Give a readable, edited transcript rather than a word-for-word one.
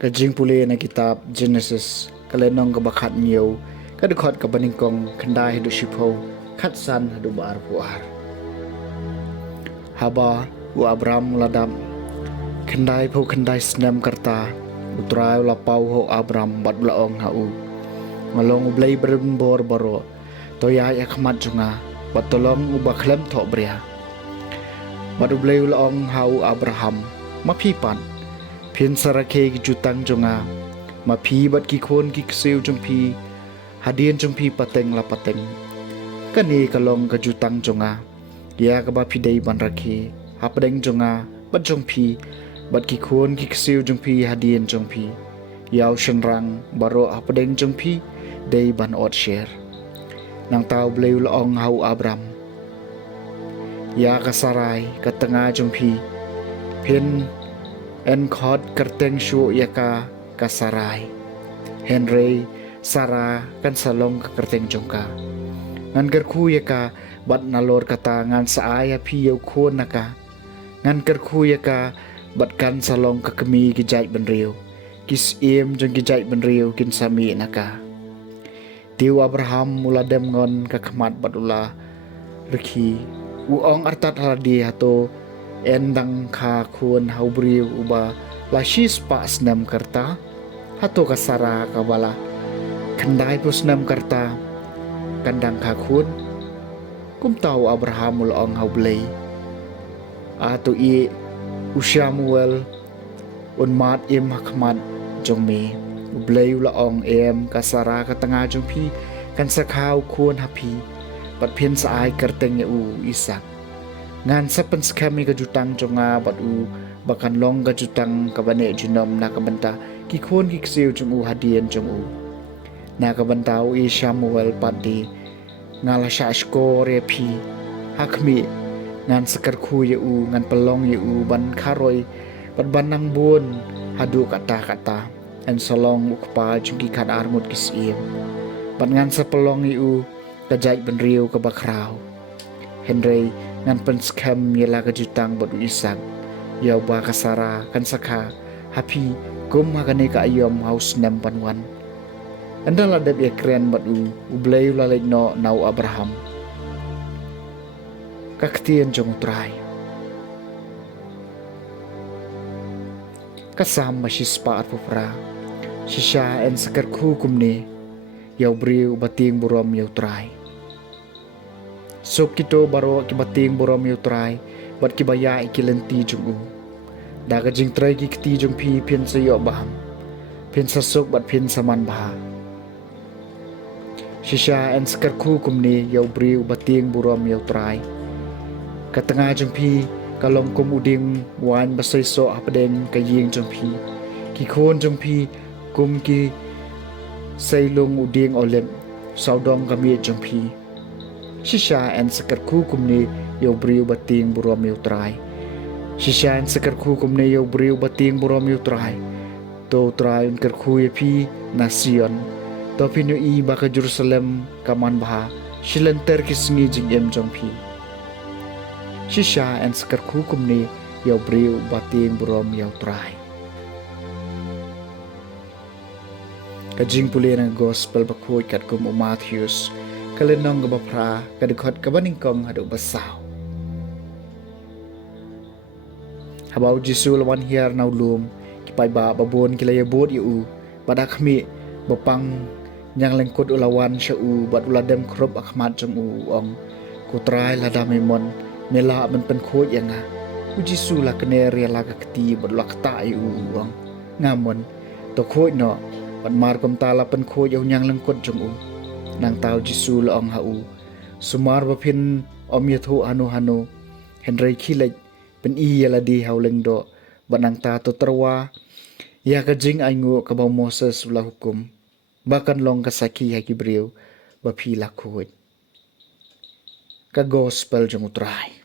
Kajing puli na kitab Genesis kalenong kabakat niyo kadukot kabaningkong kanday hadu sipaw katsan hadu baar puar. Haba u Abram ladam kanday po kanday senam karta utray lapau ho Abram bat blaong hau ngalong ublay berbor baro toya yakmat junga batolong ubaklem tok bria bat ublay laong hau Abraham mapipan Pin sarake ki jutang jonga ma phi bat ki khon ki kseu jong phi hadien jong phi pateng la pateng kani kalong ka jutang jonga ya ka ba phi dei ban rakhe hapadeng jonga bat jong phi bat ki khon ki kseu jong phi hadien jong phi yaw shenrang baro hapadeng jong phi dei ban ot share nang tau bleu laong hau Abram ya ka sarai ka tanga jong phi pin en khod kerteng shu yaka kasarai Henry Sarah kan salong ka kerteng jongka ngan gerku yaka bat nalor kata ngan saaya pi yau khon naka ngan gerku yaka bat kan salong ka kemi ki jai benriu kis im jong ki jai benriu kin sami naka tiu Abraham mula dem ngon ka khamat bat ula rekhi uong artat haladi hato endang kha khun haubriu uba la shis pa snam karta hato kasara kabala kandai pus snam karta kandang kha khun kum tau Abraham ulong haublei ato I Ushamuel unmat im hakmat jongme ublei ulong em kasara katanga jongpi kan sakhau khun hapi pat phin saai kerteng u Isak ngan sapen skami ka jutang jonga bat u bakan long ka jutang ka bane junom na ka banta ki khon ki kseu jong u hadien jong u na ka banta u Samuel pati ngala shashko re phi hakmi ngan sakar khu ye u ngan pelong ye u ban kharoi bat banang bun hadu kata en solong ukpa jong ki khat armut kisiem ban ngan sa pelong ye u ka jai benriu ka bakrau Henry ngan penskam yela ka jutang badu Isak yaw ba kasara kan sakha happy kum hakane ka ayom haus nam panwan andala deb ekren badu ublay lalay no nau Abraham kaktien jong try kasam masispa at pupra shisha en sakar khu kumne yaw briu bating burom yaw try Sop kito baro kibating borom yutray bat kibaya ikilenti jungu daga jing tray ki kti jung pi pin sa yo baham pin sa sok bat pin saman baha shisha en skar khu kumni yaw briu bating borom yutray katanga jung pi kalong kum uding wan basay so apadeng kaying jung pi ki khon jung pi kum ki saylung uding olem saudong kami jung pi Shisha en sakar khu kumni yaw briu bating burom yutray Shisha en sakar khu kumni yaw briu bating burom yutray to tray un kar khu yepi nasion to pinu I baka Jerusalem kaman baha shilenter kisngi jing em jong pi Shisha en sakar khu kumni yaw briu bating burom yutray kajing puli ng gospel bakhoy kat kum Matthews kalenong gabapra kadukot kabaningkong hadu basaw habaw Jisu lawan hiar naulum kipay ba babon kilayabot yu badakmi bapang nyang lengkot ulawan siya u bat uladem krop akmat jong u ong kutray ladamimon nila man penkot yang nga u Jisu la kaneri laga kti bat lakta yu ong ngamon to khot no bat markom tala penkot yaw nyang lengkot jong u nang tau Jisu laong hau sumar bapin om yathu hanu Henry khilej pen I yala di hauleng do banang tato terwa ya kajing aingu kabaw Moses ula hukum bahkan long kasaki haki beriu bapila kuit ka gospel jeng utrai